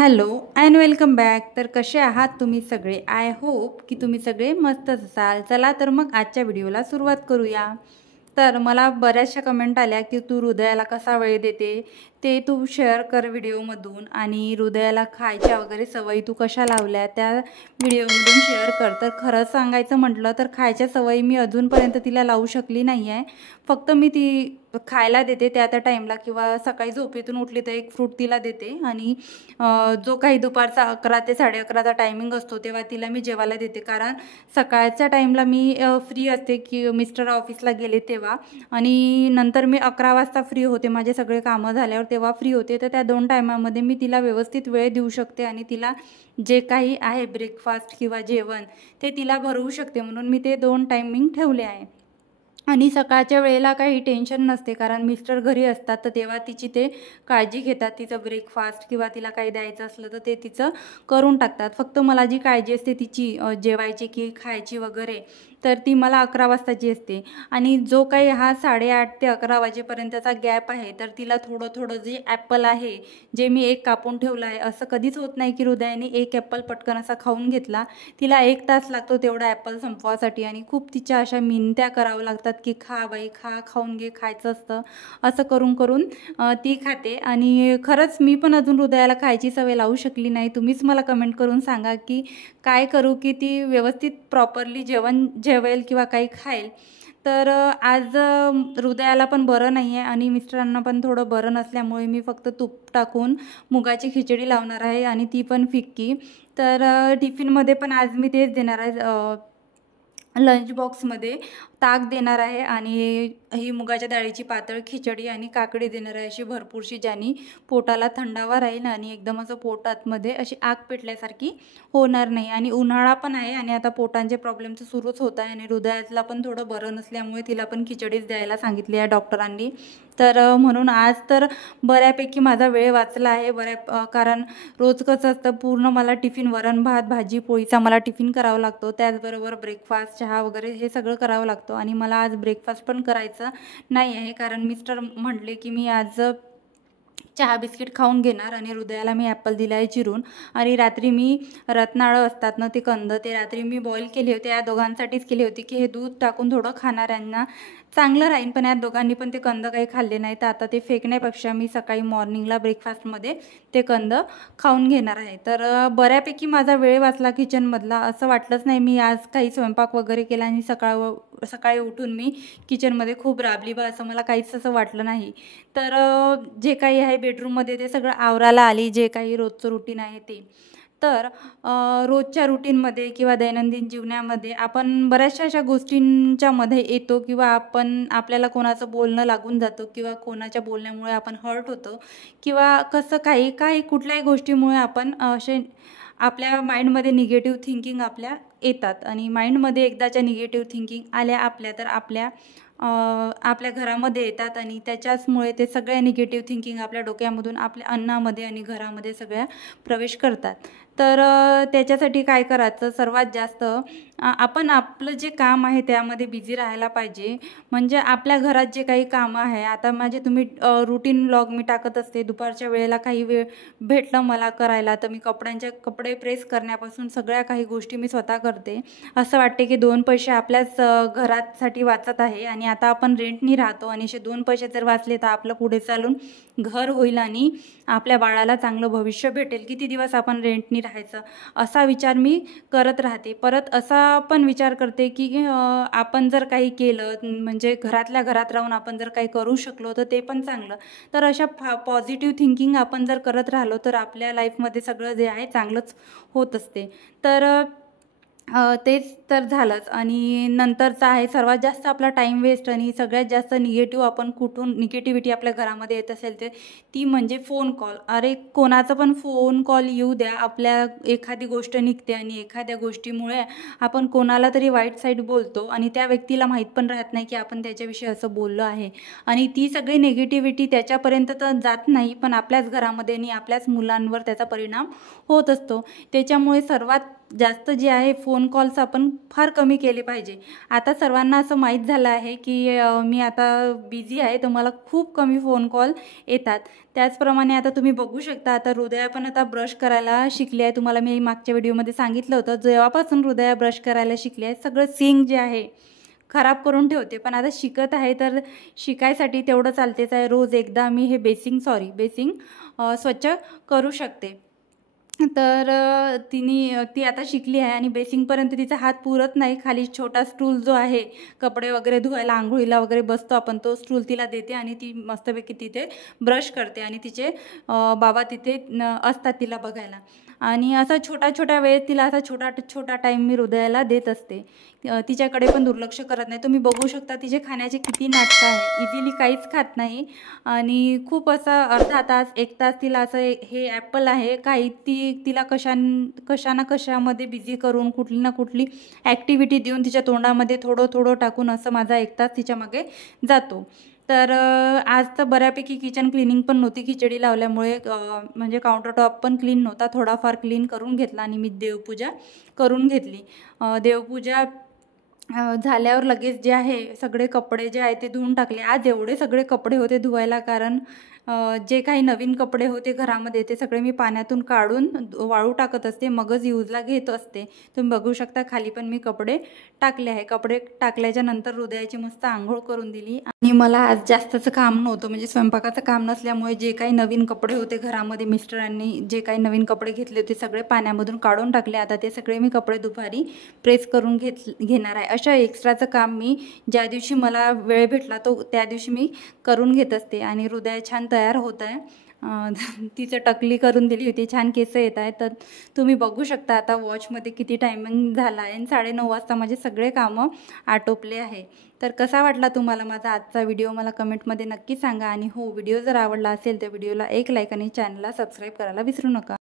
Hello and welcome back. तर कसे आहात तुम्ही सगळे? आय होप की तुम्ही सगळे मस्तच असाल. चला तर मग आजच्या व्हिडिओला सुरुवात करूया. तर मला बऱ्याचशा कमेंट आल्या की तू हृदयाला कसा वेळ देते ते तू शेअर कर व्हिडिओमधून, आणि हृदयाला खायच्या वगैरे सवयी तू कशा लावल्या त्या व्हिडिओमधून शेअर कर. तर खरंच सांगायचं म्हटलं तर खायच्या सवयी मी अजूनपर्यंत तिला लावू शकली नाही आहे. फक्त मी ती खायला देते त्या टाईमला, किंवा सकाळी झोपेतून उठली तर एक फ्रूट तिला देते, आणि जो काही दुपारचा 11 ते 11:30चा टायमिंग असतो तेव्हा तिला मी जेवायला देते. कारण सकाळच्या टाईमला मी फ्री असते की मिस्टर ऑफिसला गेले तेव्हा, आणि नंतर मी 11 वाजता फ्री होते, माझे सगळे कामं झाल्यावर तेव्हा फ्री होते. तर त्या 2 टायमामध्ये मी तिला व्यवस्थित वेळ देऊ शकते आणि तिला जे काही आहे ब्रेकफास्ट किंवा जेवण ते तिला भरवू शकते. म्हणून मी ते 2 टायमिंग ठेवले आहे. आणि सकाळच्या वेळेला काही टेन्शन नसते, कारण मिस्टर घरी असतात तर तेव्हा तिची ते काळजी घेतात. तिचं ब्रेकफास्ट किंवा तिला काही द्यायचं असलं तर ते तिचं करून टाकतात. फक्त मला जी काळजी असते तिची जेवायची की खायची वगैरे, तर ती मला 11 वाजताची असते. आणि जो काही हा 8:30 ते 11 वाजेपर्यंतचा गॅप आहे तर तिला थोडं थोडं जे ॲपल आहे जे मी एक कापून ठेवलं आहे, असं कधीच होत नाही की हृदयाने एक ॲपल पटकन असा खाऊन घेतला. तिला 1 तास लागतो तेवढा ॲपल संपवासाठी, आणि खूप तिच्या अशा मिनत्या करावं लागतात की खा बाई खा, खाऊन घे, खायचं असतं. असं करून करून ती खाते. आणि खरंच मी पण अजून हृदयाला खायची सवय लावू शकली नाही. तुम्हीच मला कमेंट करून सांगा की काय करू की ती व्यवस्थित प्रॉपरली जेवेल किंवा काही खाईल. तर आज हृदयाला पण बरं नाही आहे आणि मिस्टरांना पण थोडं बरं नसल्यामुळे मी फक्त तूप टाकून मुगाची खिचडी लावणार आहे, आणि ती पण फिक्की. तर टिफिनमध्ये पण आज मी तेच देणार आहे. लंच बॉक्समध्ये ताक देणार आहे, आणि ही मुगाच्या डाळीची पातळ खिचडी आणि काकडी देणार आहे अशी भरपूरशी, ज्यानी पोटाला थंडावा राहील आणि एकदम असं पोटातमध्ये अशी आग पेटल्यासारखी होणार नाही. आणि उन्हाळा पण आहे आणि आता पोटांचे प्रॉब्लेम तर सुरूच होत आहे, आणि हृदयाला पण थोडं बरं नसल्यामुळे तिला पण खिचडीच द्यायला सांगितली आहे डॉक्टरांनी. तर म्हणून आज तर बऱ्यापैकी माझा वेळ वाचला आहे. कारण रोज कसं असतं, पूर्ण मला टिफिन वरण भात भाजी पोळीचा मला टिफिन करावा लागतो, त्याचबरोबर ब्रेकफास्ट चहा वगैरे हे सगळं करावं लागतं. आणि मला आज ब्रेकफास्ट पण करायचं नाही आहे, कारण मिस्टर म्हटले की मी आज चहा बिस्किट खाऊन घेणार, आणि हृदयाला मी ॲपल दिला आहे चिरून. आणि रात्री मी रत्नाळं असतात ना ते कंद, ते रात्री मी बॉईल केले होते. या दोघांसाठीच केले होते की हे दूध टाकून थोडं खाणाऱ्यांना चांगलं राहील, पण या दोघांनी पण ते कंद काही खाल्ले नाही. तर आता ते फेकण्यापेक्षा मी सकाळी मॉर्निंगला ब्रेकफास्टमध्ये ते कंद खाऊन घेणार आहे. तर बऱ्यापैकी माझा वेळ वाचला किचनमधला. असं वाटलंच नाही मी आज काही स्वयंपाक वगैरे केला आणि सकाळी उठून मी किचनमध्ये खूप राबली बा, असं मला काहीच असं वाटलं नाही. तर जे काही आहे बेडरूममध्ये ते सगळं आवरायला आली, जे काही रोजचं रुटीन आहे ते. तर रोजच्या रुटीनमध्ये किंवा दैनंदिन जीवनामध्ये आपण बऱ्याचशा अशा गोष्टींच्या मध्ये येतो, किंवा आपल्याला कोणाचं बोलणं लागून जातं, किंवा कोणाच्या बोलण्यामुळे आपण हर्ट होतो, किंवा कसं काही कुठल्याही गोष्टीमुळे आपण असे आपल्या माइंडमध्ये निगेटिव्ह थिंकिंग आपल्या येतात. आणि माइंडमध्ये एकदाच्या निगेटिव्ह थिंकिंग आल्या आपल्या, तर आपल्या घरामध्ये येतात, आणि त्याच्याचमुळे ते सगळ्या निगेटिव्ह थिंकिंग आपल्या डोक्यामधून आपल्या अन्नामध्ये आणि घरामध्ये सगळ्या प्रवेश करतात. तर त्याच्यासाठी काय करायचं, सर्वात जास्त आपण आपलं जे काम आहे त्यामध्ये बिझी राहायला पाहिजे. म्हणजे आपल्या घरात जे काही कामं आहे, आता तुम्ही रुटीन व्लॉग मी टाकत असते. दुपारच्या वेळेला काही वेळ भेटलं मला करायला तर मी कपडे प्रेस करण्यापासून सगळ्या काही गोष्टी मी स्वतः करते. असं वाटते की 2 पैसे आपल्याच घरासाठी वाचत आहे, आणि आता आपण रेंटनी राहतो, आणि असे 2 पैसे जर वाचले तर आपलं पुढे चालून घर होईल आणि आपल्या बाळाला चांगलं भविष्य भेटेल. किती दिवस आपण रेंटनी राहायचं, असा विचार मी करत राहते. परत असा पण विचार करते की आपण जर काही केलं, म्हणजे घरातल्या घरात राहून आपण जर काही करू शकलो तर ते पण चांगलं. तर अशा पॉझिटिव्ह थिंकिंग आपण जर करत राहिलो तर आपल्या लाईफमध्ये सगळं जे आहे चांगलंच होत असते. तर तेच तर झालंच. आणि नंतरचं आहे सर्वात जास्त आपला टाईम वेस्ट आणि सगळ्यात जास्त निगेटिव्हिटी आपल्या घरामध्ये येत असेल तर ती म्हणजे फोन कॉल. अरे कोणाचा पण फोन कॉल येऊ द्या, आपल्या एखादी गोष्ट निघते, आणि एखाद्या गोष्टीमुळे आपण कोणाला तरी वाईट साईड बोलतो, आणि त्या व्यक्तीला माहीत पण राहत नाही की आपण त्याच्याविषयी असं बोललो आहे. आणि ती सगळी निगेटिव्हिटी त्याच्यापर्यंत तर जात नाही, पण आपल्याच घरामध्ये आणि आपल्याच मुलांवर त्याचा परिणाम होत असतो. त्याच्यामुळे सर्वात जास्त जे आहे फोन कॉल्स आपण फार कमी केले पाहिजे. आता सर्वांना असं माहीत झालं आहे की मी आता बिझी आहे, तर मला खूप कमी फोन कॉल येतात. त्याचप्रमाणे आता तुम्ही बघू शकता, आता हृदया पण आता ब्रश करायला शिकली आहे. तुम्हाला मी मागच्या व्हिडिओमध्ये सांगितलं होतं, जेव्हापासून हृदया ब्रश करायला शिकली आहे सगळं सिंग जे आहे खराब करून ठेवते, पण आता शिकत आहे तर शिकायसाठी तेवढं चालतेच आहे. रोज एकदा मी हे बेसिंग स्वच्छ करू शकते. तर ती आता शिकली आहे आणि बेसिंगपर्यंत तिचा हात पुरत नाही. खाली छोटा स्टूल जो आहे कपडे वगैरे धुवायला आंघोळीला वगैरे बसतो आपण, तो स्टूल तिला देते आणि ती मस्तपैकी तिथे ब्रश करते आणि तिचे बाबा तिथे असतात तिला बघायला. आणि असा छोट्या वेळेत तिला असा छोटा टाईम मी हृदयाला देत असते. तिच्याकडे पण दुर्लक्ष करत नाही. तुम्ही बघू शकता तिचे खाण्याचे किती नाटकं आहे. इझिली काहीच खात नाही आणि खूप असा अर्धा तास 1 तास तिला असं हे ॲपल आहे काही तिला कशामध्ये बिझी करून कुठली ना कुठली ॲक्टिव्हिटी देऊन तिच्या तोंडामध्ये थोडं टाकून असं माझा 1 तास तिच्या मागे जातो. तर आज तर बऱ्यापैकी किचन क्लिनिंग पण नव्हती. खिचडी लावल्यामुळे म्हणजे काउंटरटॉप पण क्लीन नव्हता. थोडाफार क्लीन करून घेतला आणि मी देवपूजा करून घेतली. देवपूजा झाल्यावर लगेच जे आहे सगळे कपडे जे आहे ते धुवून टाकले. आज एवढे सगळे कपडे होते धुवायला, कारण जे काही नवीन कपडे होते घरामध्ये ते सगळे मी पाण्यातून काढून वाळू टाकत असते, मगच यूजला घेत असते. तुम्ही बघू शकता खाली पण मी कपडे टाकले आहे. कपडे टाकल्याच्या नंतर हृदयाची मस्त आंघोळ करून दिली आणि मला आज जास्तचं काम नव्हतं, म्हणजे स्वयंपाकाचं काम नसल्यामुळे जे काही नवीन कपडे होते घरामध्ये मिस्टरांनी जे काही नवीन कपडे घेतले होते सगळे पाण्यामधून काढून टाकले. आता ते सगळे मी कपडे दुपारी प्रेस करून घेणार आहे. अशा एक्स्ट्राचं काम मी ज्या दिवशी मला वेळ भेटला त्या दिवशी मी करून घेत असते. आणि हृदय छान तयार होत आहे. तिचं टकली करून दिली होती, छान केस येत आहेत. तर तुम्ही बघू शकता आता वॉचमध्ये किती टायमिंग झाला आहे आणि 9:30 वाजता माझे सगळे कामं आटोपले आहे. तर कसा वाटला तुम्हाला माझा आजचा व्हिडिओ मला कमेंटमध्ये नक्की सांगा. आणि हो, व्हिडिओ जर आवडला असेल तर व्हिडिओला एक लाईक आणि चॅनलला सबस्क्राईब करायला विसरू नका.